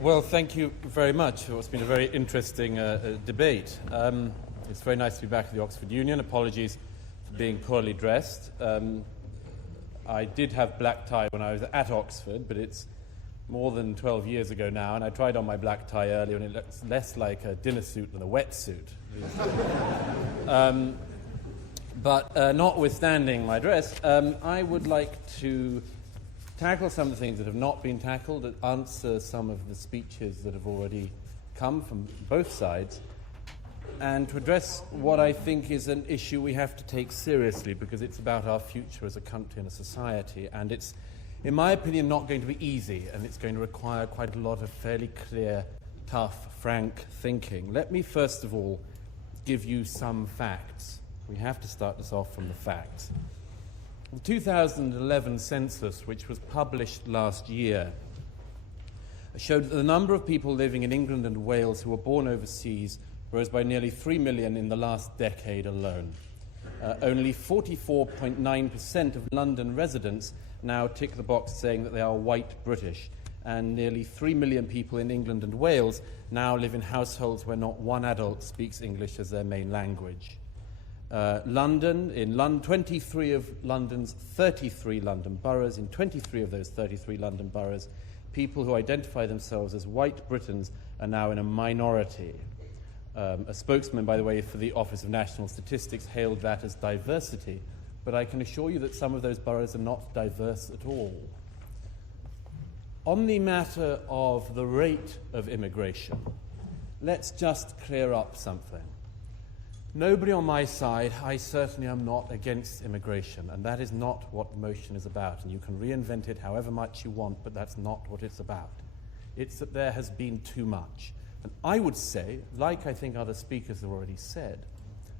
Well, thank you very much. It's been a very interesting debate. It's very nice to be back at the Oxford Union. Apologies for being poorly dressed. I did have black tie when I was at Oxford, but it's more than 12 years ago now, and I tried on my black tie earlier, and it looks less like a dinner suit than a wetsuit. But notwithstanding my dress, I would like to tackle some of the things that have not been tackled, and answer some of the speeches that have already come from both sides, and to address what I think is an issue we have to take seriously, because it's about our future as a country and a society, and it's, in my opinion, not going to be easy, and it's going to require quite a lot of fairly clear, tough, frank thinking. Let me first of all give you some facts. We have to start this off from the facts. The 2011 census, which was published last year, showed that the number of people living in England and Wales who were born overseas rose by nearly 3 million in the last decade alone. Only 44.9% of London residents now tick the box saying that they are white British, and nearly 3 million people in England and Wales now live in households where not one adult speaks English as their main language. 23 of London's 33 London boroughs, in 23 of those 33 London boroughs, people who identify themselves as white Britons are now in a minority. A spokesman, by the way, for the Office of National Statistics hailed that as diversity, but I can assure you that some of those boroughs are not diverse at all. On the matter of the rate of immigration, let's just clear up something. Nobody on my side, I certainly am not against immigration, and that is not what the motion is about. And you can reinvent it however much you want, but that's not what it's about. It's that there has been too much. And I would say, like I think other speakers have already said,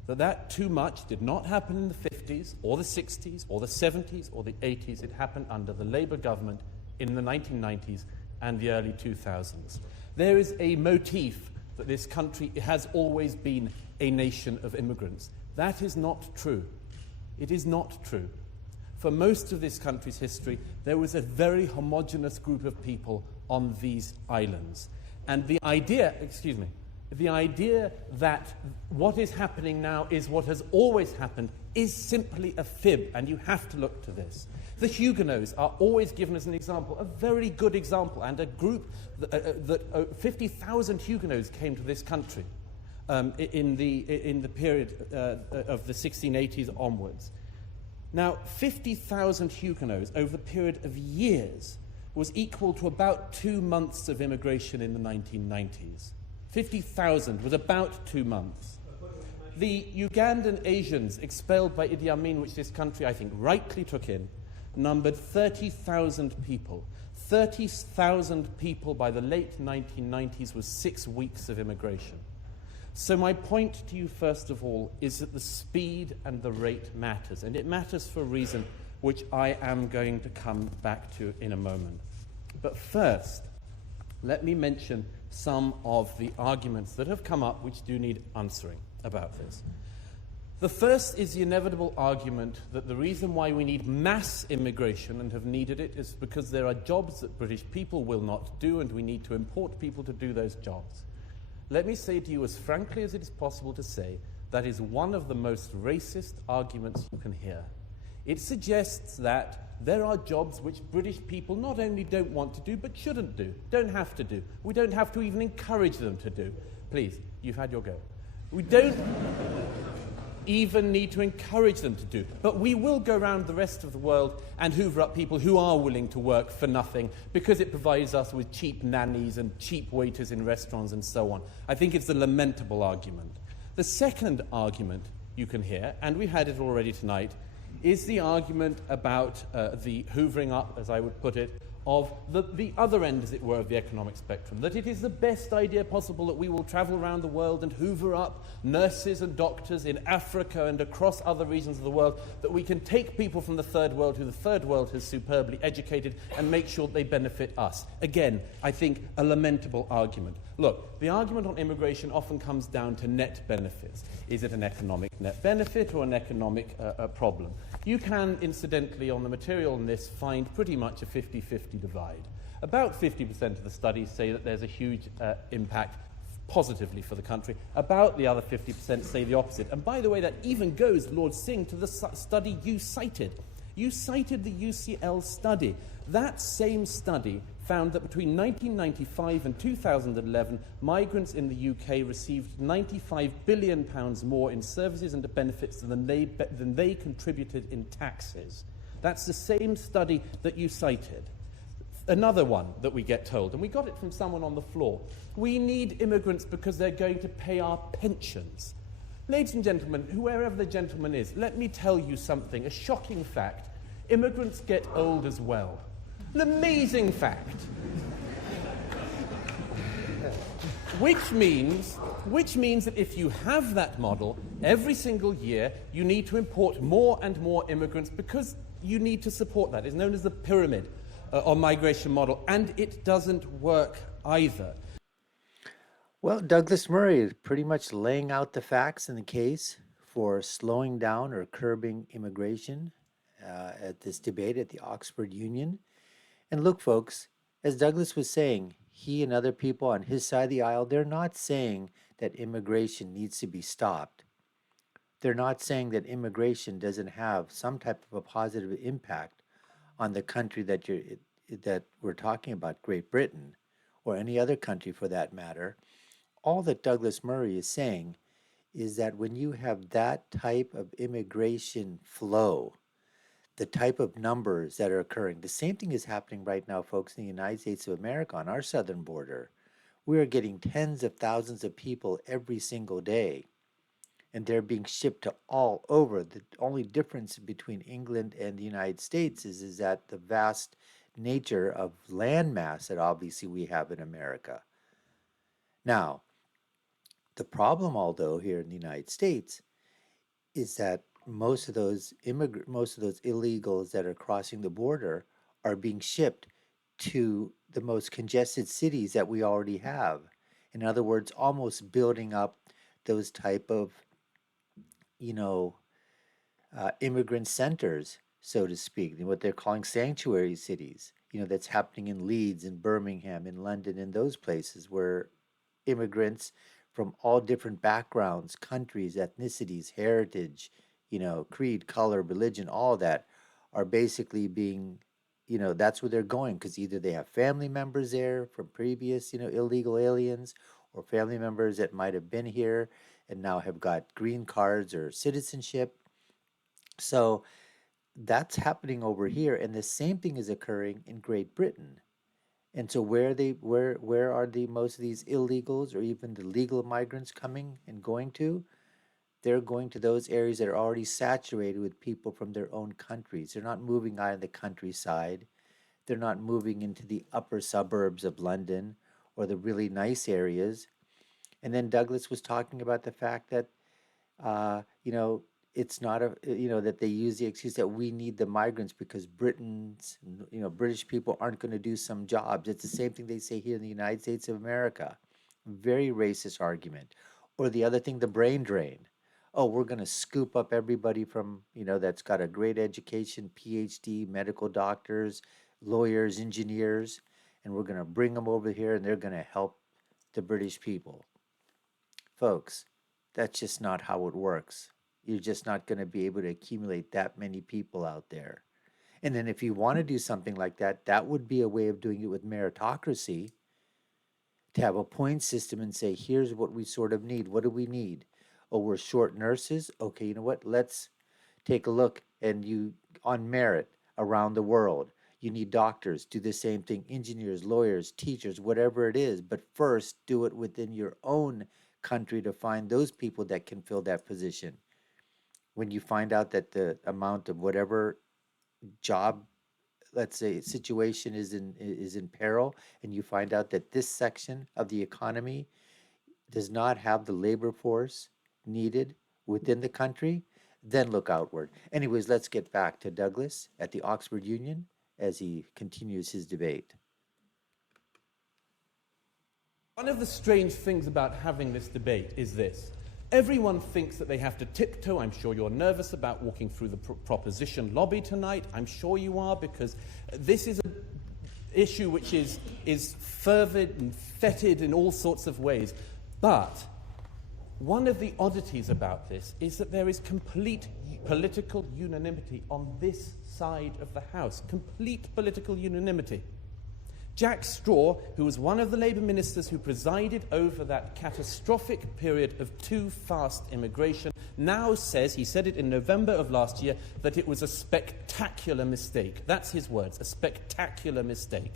that that too much did not happen in the 50s, or the 60s, or the 70s, or the 80s. It happened under the Labour government in the 1990s and the early 2000s. There is a motif that this country has always been a nation of immigrants. That is not true. It is not true. For most of this country's history, there was a very homogeneous group of people on these islands. And the idea that what is happening now is what has always happened is simply a fib, and you have to look to this. The Huguenots are always given as an example, a very good example, and a group that 50,000 Huguenots came to this country in the period of the 1680s onwards. Now, 50,000 Huguenots over the period of years was equal to about 2 months of immigration in the 1990s. 50,000 was about 2 months. The Ugandan Asians expelled by Idi Amin, which this country, I think, rightly took in, numbered 30,000 people. 30,000 people by the late 1990s was 6 weeks of immigration. So my point to you, first of all, is that the speed and the rate matters, and it matters for a reason which I am going to come back to in a moment. But first, let me mention some of the arguments that have come up which do need answering about this. The first is the inevitable argument that the reason why we need mass immigration and have needed it is because there are jobs that British people will not do, and we need to import people to do those jobs. Let me say to you as frankly as it is possible to say, that is one of the most racist arguments you can hear. It suggests that there are jobs which British people not only don't want to do, but shouldn't do, don't have to do. We don't have to even encourage them to do. Please, you've had your go. We don't even need to encourage them to do. But we will go around the rest of the world and hoover up people who are willing to work for nothing because it provides us with cheap nannies and cheap waiters in restaurants and so on. I think it's a lamentable argument. The second argument you can hear, and we had it already tonight, is the argument about the hoovering up, as I would put it, of the other end, as it were, of the economic spectrum, that it is the best idea possible that we will travel around the world and hoover up nurses and doctors in Africa and across other regions of the world, that we can take people from the third world who the third world has superbly educated and make sure they benefit us. Again, I think a lamentable argument. Look, the argument on immigration often comes down to net benefits. Is it an economic net benefit or an economic problem? You can, incidentally, on the material in this, find pretty much a 50-50 divide. About 50% of the studies say that there's a huge impact positively for the country. About the other 50% say the opposite. And by the way, that even goes, Lord Singh, to the study you cited. You cited the UCL study. That same study found that between 1995 and 2011, migrants in the UK received £95 billion more in services and benefits than they contributed in taxes. That's the same study that you cited. Another one that we get told, and we got it from someone on the floor, we need immigrants because they're going to pay our pensions. Ladies and gentlemen, whoever the gentleman is, let me tell you something, a shocking fact. Immigrants get old as well. An amazing fact. Which means that if you have that model, every single year you need to import more and more immigrants because you need to support that. It's known as the pyramid or migration model, and it doesn't work either. Well, Douglas Murray is pretty much laying out the facts in the case for slowing down or curbing immigration at this debate at the Oxford Union. And look, folks, as Douglas was saying, he and other people on his side of the aisle, they're not saying that immigration needs to be stopped. They're not saying that immigration doesn't have some type of a positive impact on the country that we're talking about, Great Britain, or any other country for that matter. All that Douglas Murray is saying is that when you have that type of immigration flow, the type of numbers that are occurring, the same thing is happening right now, folks, in the United States of America on our southern border. We are getting tens of thousands of people every single day, and they're being shipped to all over. The only difference between England and the United States is that the vast nature of landmass that obviously we have in America. Now, the problem, although, here in the United States is that most of those illegals that are crossing the border are being shipped to the most congested cities that we already have. In other words, almost building up those type of immigrant centers, so to speak, what they're calling sanctuary cities, that's happening in Leeds, in Birmingham, in London, in those places where immigrants from all different backgrounds, countries, ethnicities, heritage, creed, color, religion, all that are basically being, that's where they're going because either they have family members there from previous, illegal aliens, or family members that might have been here and now have got green cards or citizenship. So that's happening over here, and the same thing is occurring in Great Britain. And so where are the most of these illegals or even the legal migrants coming and going to? They're going to those areas that are already saturated with people from their own countries. They're not moving out of the countryside. They're not moving into the upper suburbs of London or the really nice areas. And then Douglas was talking about the fact that, it's not that they use the excuse that we need the migrants because British people aren't going to do some jobs. It's the same thing they say here in the United States of America. Very racist argument. Or the other thing, the brain drain. Oh, we're going to scoop up everybody from, that's got a great education, PhD, medical doctors, lawyers, engineers, and we're going to bring them over here and they're going to help the British people. Folks, that's just not how it works. You're just not going to be able to accumulate that many people out there. And then if you want to do something like that, that would be a way of doing it with meritocracy, to have a point system and say, here's what we sort of need. What do we need? Oh, we're short nurses. Okay, you know what? Let's take a look on merit around the world. You need doctors, do the same thing, engineers, lawyers, teachers, whatever it is. But first, do it within your own country to find those people that can fill that position. When you find out that the amount of whatever job, let's say, situation is in peril, and you find out that this section of the economy does not have the labor force needed within the country, then look outward. Anyways, let's get back to Douglas at the Oxford Union as he continues his debate. One of the strange things about having this debate is this. Everyone thinks that they have to tiptoe. I'm sure you're nervous about walking through the proposition lobby tonight. I'm sure you are, because this is issue which is fervid and fetid in all sorts of ways. But one of the oddities about this is that there is complete political unanimity on this side of the House. Complete political unanimity. Jack Straw, who was one of the Labour ministers who presided over that catastrophic period of too fast immigration, now says, he said it in November of last year, that it was a spectacular mistake. That's his words, a spectacular mistake.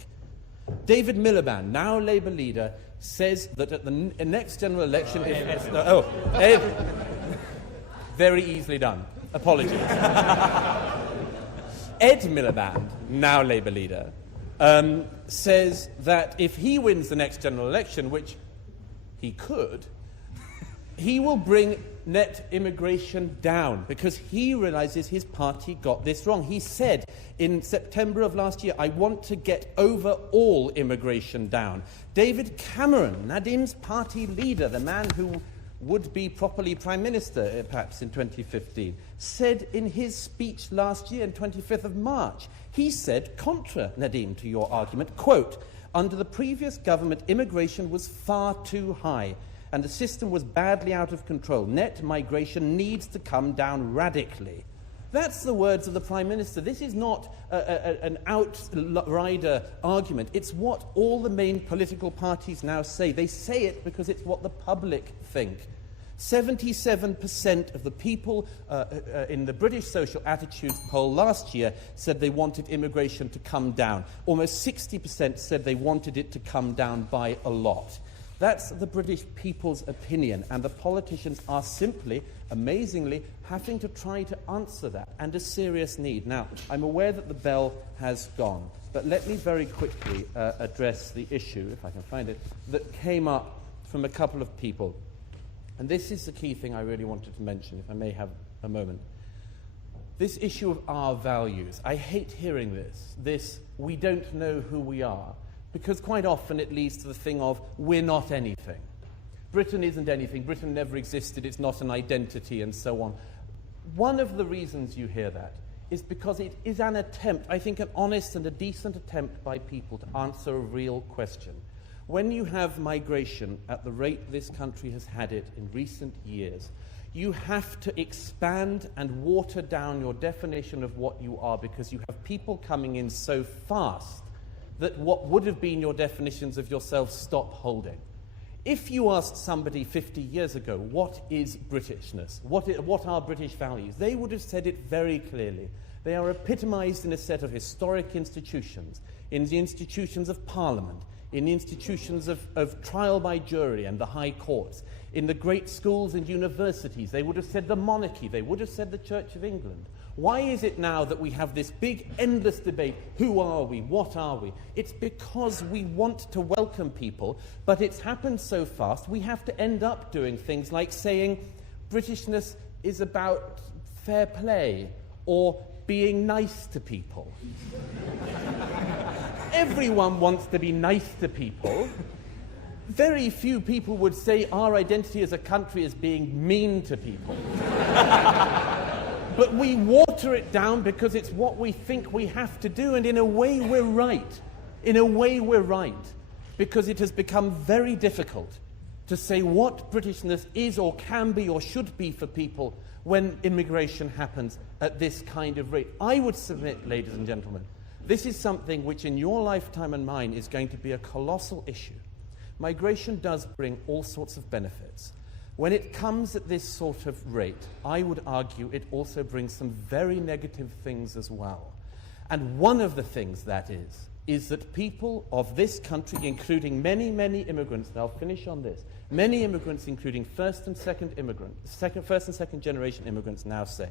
David Miliband, now Labour leader, says that at the next general election... Ed. Very easily done. Apologies. Ed Miliband, now Labour leader, says that if he wins the next general election, which he could, he will bring net immigration down because he realizes his party got this wrong. He said in September of last year, I want to get overall immigration down. David Cameron, Nadim's party leader, the man who would be properly Prime Minister, perhaps in 2015, said in his speech last year, on 25th of March, he said, contra, Nadim, to your argument, quote, under the previous government, immigration was far too high and the system was badly out of control. Net migration needs to come down radically. That's the words of the Prime Minister. This is not an outrider argument. It's what all the main political parties now say. They say it because it's what the public think. 77% of the people in the British Social Attitudes poll last year said they wanted immigration to come down. Almost 60% said they wanted it to come down by a lot. That's the British people's opinion, and the politicians are simply, amazingly, having to try to answer that, and a serious need. Now, I'm aware that the bell has gone, but let me very quickly address the issue, if I can find it, that came up from a couple of people. And this is the key thing I really wanted to mention, if I may have a moment. This issue of our values. I hate hearing this, we don't know who we are, because quite often it leads to the thing of, we're not anything. Britain isn't anything, Britain never existed, it's not an identity, and so on. One of the reasons you hear that is because it is an attempt, I think an honest and a decent attempt by people to answer a real question. When you have migration at the rate this country has had it in recent years, you have to expand and water down your definition of what you are because you have people coming in so fast that what would have been your definitions of yourself stop holding. If you asked somebody 50 years ago, what is Britishness? What are British values? They would have said it very clearly. They are epitomized in a set of historic institutions, in the institutions of Parliament, in the institutions of trial by jury and the high courts, in the great schools and universities. They would have said the monarchy, they would have said the Church of England. Why is it now that we have this big, endless debate? Who are we? What are we? It's because we want to welcome people, but it's happened so fast, we have to end up doing things like saying Britishness is about fair play or being nice to people. Everyone wants to be nice to people. Very few people would say our identity as a country is being mean to people. But we water it down because it's what we think we have to do, and in a way we're right. In a way we're right, because it has become very difficult to say what Britishness is or can be or should be for people when immigration happens at this kind of rate. I would submit, ladies and gentlemen, this is something which in your lifetime and mine is going to be a colossal issue. Migration does bring all sorts of benefits. When it comes at this sort of rate, I would argue it also brings some very negative things as well. And one of the things that is that people of this country, including many, many immigrants, and I'll finish on this, many immigrants, including first and second generation immigrants now say,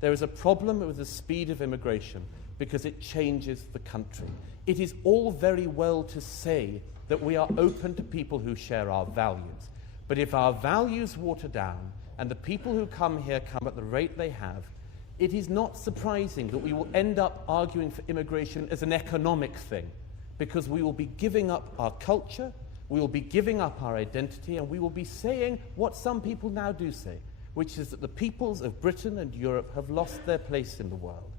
there is a problem with the speed of immigration because it changes the country. It is all very well to say that we are open to people who share our values. But if our values water down and the people who come here come at the rate they have, it is not surprising that we will end up arguing for immigration as an economic thing, because we will be giving up our culture, we will be giving up our identity, and we will be saying what some people now do say, which is that the peoples of Britain and Europe have lost their place in the world.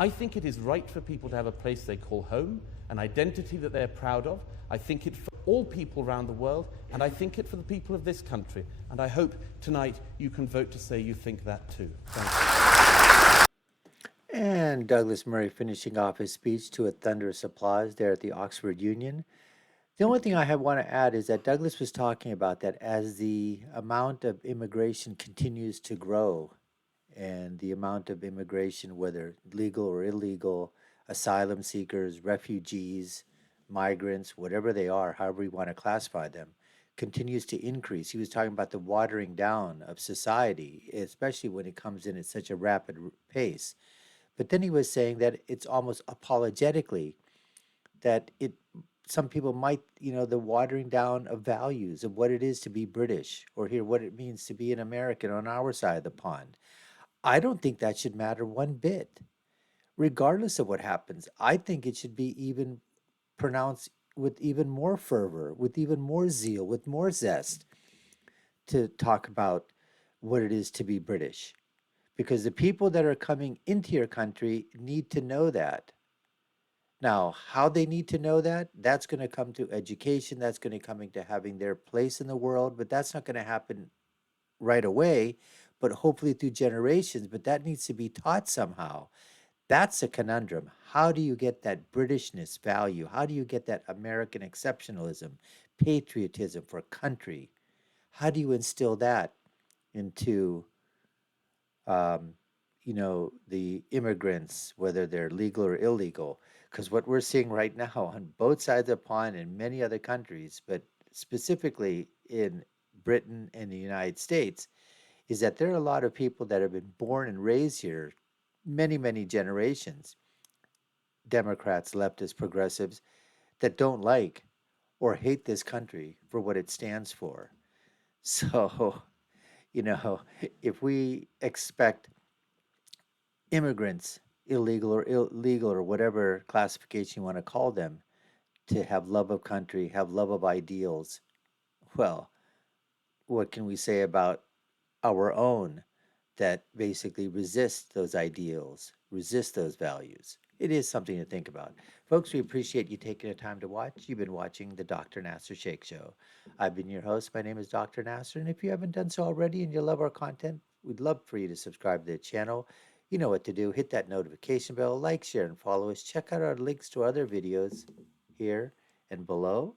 I think it is right for people to have a place they call home, an identity that they're proud of. I think it for all people around the world, and I think it for the people of this country. And I hope tonight you can vote to say you think that too. Thank you. And Douglas Murray finishing off his speech to a thunderous applause there at the Oxford Union. The only thing I want to add is that Douglas was talking about that as the amount of immigration continues to grow, and the amount of immigration, whether legal or illegal, asylum seekers, refugees, migrants, whatever they are, however you want to classify them, continues to increase. He was talking about the watering down of society, especially when it comes in at such a rapid pace. But then he was saying that it's almost apologetically that some people might, the watering down of values of what it is to be British, or here what it means to be an American on our side of the pond. I don't think that should matter one bit, regardless of what happens. I think it should be even pronounced with even more fervor, with even more zeal, with more zest to talk about what it is to be British. Because the people that are coming into your country need to know that. Now, how they need to know that, that's going to come through education, that's going to come into having their place in the world, but that's not going to happen right away, but hopefully through generations, but that needs to be taught somehow. That's a conundrum. How do you get that Britishness value? How do you get that American exceptionalism, patriotism for country? How do you instill that into the immigrants, whether they're legal or illegal? Because what we're seeing right now on both sides of the pond in many other countries, but specifically in Britain and the United States, is that there are a lot of people that have been born and raised here many, many generations, Democrats, leftists, progressives, that don't like or hate this country for what it stands for. So, if we expect immigrants, illegal or illegal or whatever classification you want to call them, to have love of country, have love of ideals, well, what can we say about our own that basically resist those ideals, resist those values? It is something to think about. Folks, we appreciate you taking the time to watch. You've been watching the Dr. Nasir Shaikh Show. I've been your host. My name is Dr. Nasir, and if you haven't done so already and you love our content, we'd love for you to subscribe to the channel. You know what to do. Hit that notification bell, like, share, and follow us. Check out our links to other videos here and below.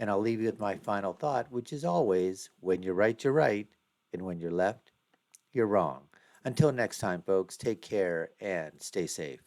And I'll leave you with my final thought, which is always, when you're right, and when you're left, you're wrong. Until next time, folks, take care and stay safe.